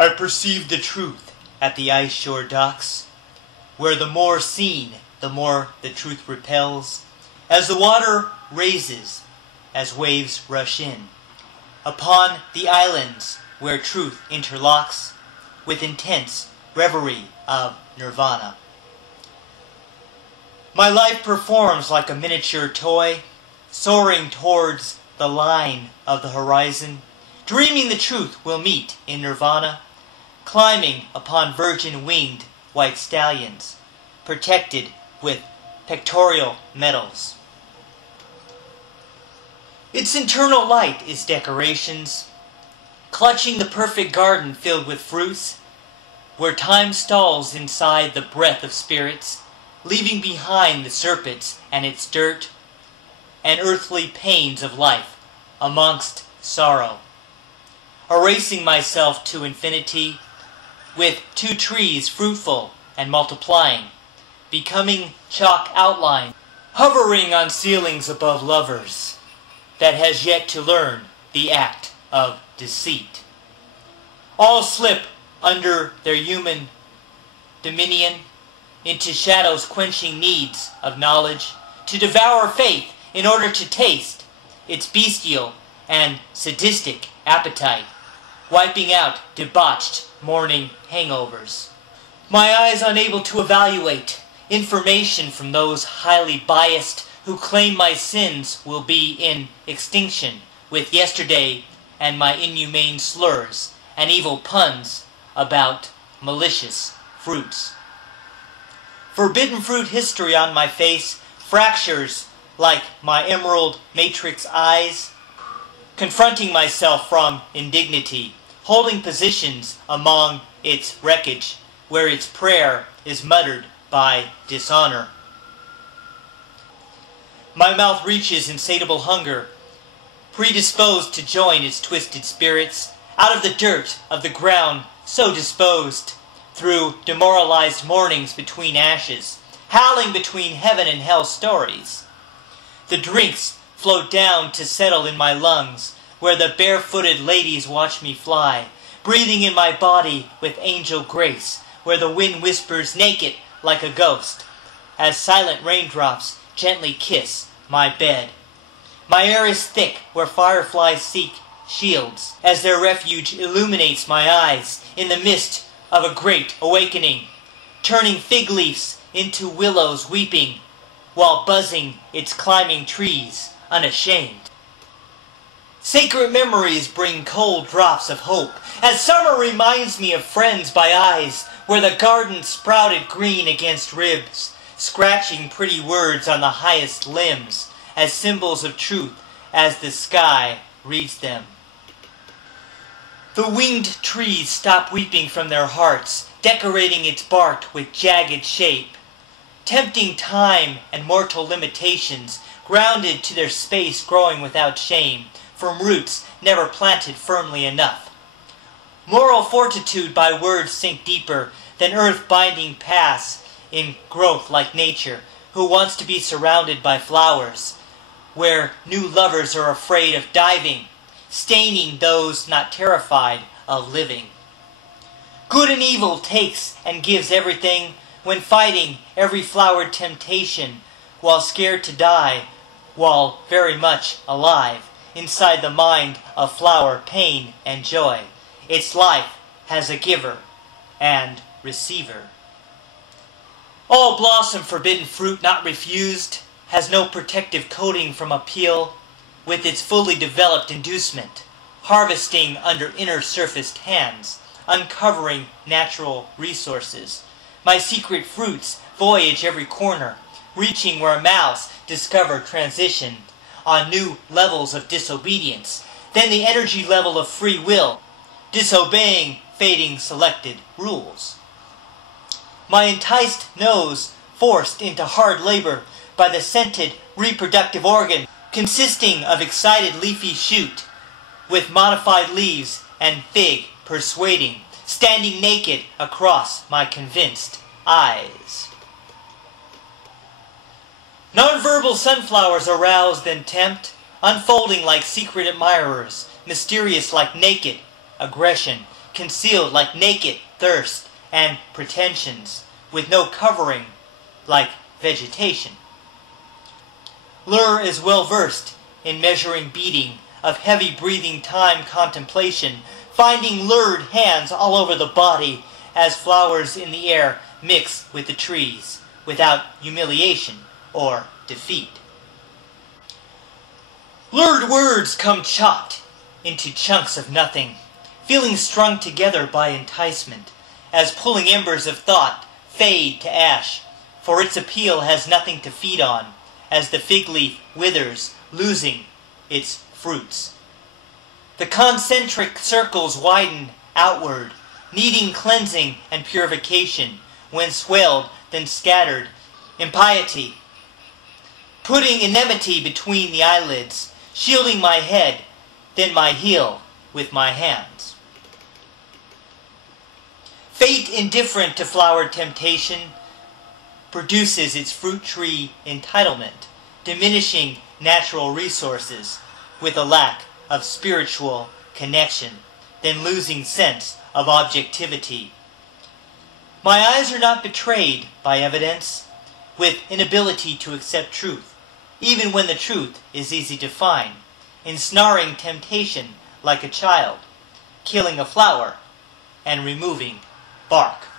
I perceive the truth at the ice shore docks, where the more seen, the more the truth repels, as the water raises, as waves rush in, upon the islands where truth interlocks with intense reverie of nirvana. My life performs like a miniature toy, soaring towards the line of the horizon, dreaming the truth will meet in nirvana, climbing upon virgin-winged white stallions, protected with pectoral medals. Its internal light is decorations, clutching the perfect garden filled with fruits, where time stalls inside the breath of spirits, leaving behind the serpents and its dirt, and earthly pains of life amongst sorrow. Erasing myself to infinity, with two trees fruitful and multiplying, becoming chalk outline, hovering on ceilings above lovers, that has yet to learn the act of deceit. All slip under their human dominion into shadows quenching needs of knowledge, to devour faith in order to taste its bestial and sadistic appetite, wiping out debauched morning hangovers. My eyes unable to evaluate information from those highly biased who claim my sins will be in extinction with yesterday and my inhumane slurs and evil puns about malicious fruits. Forbidden fruit history on my face fractures like my emerald matrix eyes, confronting myself from indignity, holding positions among its wreckage where its prayer is muttered by dishonor. My mouth reaches insatiable hunger, predisposed to join its twisted spirits, out of the dirt of the ground so disposed, through demoralized mornings between ashes, howling between heaven and hell stories. The drinks float down to settle in my lungs, where the barefooted ladies watch me fly, breathing in my body with angel grace, where the wind whispers naked like a ghost, as silent raindrops gently kiss my bed. My air is thick where fireflies seek shields, as their refuge illuminates my eyes in the mist of a great awakening, turning fig leaves into willows weeping, while buzzing its climbing trees unashamed. Sacred memories bring cold drops of hope, as summer reminds me of friends by eyes, where the garden sprouted green against ribs, scratching pretty words on the highest limbs, as symbols of truth as the sky reads them. The winged trees stop weeping from their hearts, decorating its bark with jagged shape, tempting time and mortal limitations, grounded to their space growing without shame, from roots never planted firmly enough. Moral fortitude by words sink deeper than earth-binding paths in growth like nature, who wants to be surrounded by flowers, where new lovers are afraid of diving, staining those not terrified of living. Good and evil takes and gives everything when fighting every flowered temptation, while scared to die, while very much alive, inside the mind of flower pain and joy. Its life has a giver and receiver. All blossom forbidden fruit not refused has no protective coating from appeal, with its fully developed inducement, harvesting under inner surfaced hands, uncovering natural resources. My secret fruits voyage every corner, reaching where mouths discover transition on new levels of disobedience, then the energy level of free will, disobeying fading selected rules. My enticed nose forced into hard labor by the scented reproductive organ, consisting of excited leafy shoot, with modified leaves and fig persuading, standing naked across my convinced eyes. Nonverbal sunflowers arouse then tempt, unfolding like secret admirers, mysterious like naked aggression, concealed like naked thirst and pretensions, with no covering like vegetation. Lure is well versed in measuring beating of heavy breathing time contemplation, finding lured hands all over the body as flowers in the air mix with the trees, without humiliation or defeat. Lured words come chopped into chunks of nothing, feelings strung together by enticement, as pulling embers of thought fade to ash, for its appeal has nothing to feed on, as the fig leaf withers, losing its fruits. The concentric circles widen outward, needing cleansing and purification, when swelled, then scattered, impiety, putting enmity between the eyelids, shielding my head, then my heel with my hands. Fate, indifferent to flowered temptation, produces its fruit tree entitlement, diminishing natural resources with a lack of spiritual connection, then losing sense of objectivity. My eyes are not betrayed by evidence, with inability to accept truth, even when the truth is easy to find, ensnaring temptation like a child, killing a flower and removing bark.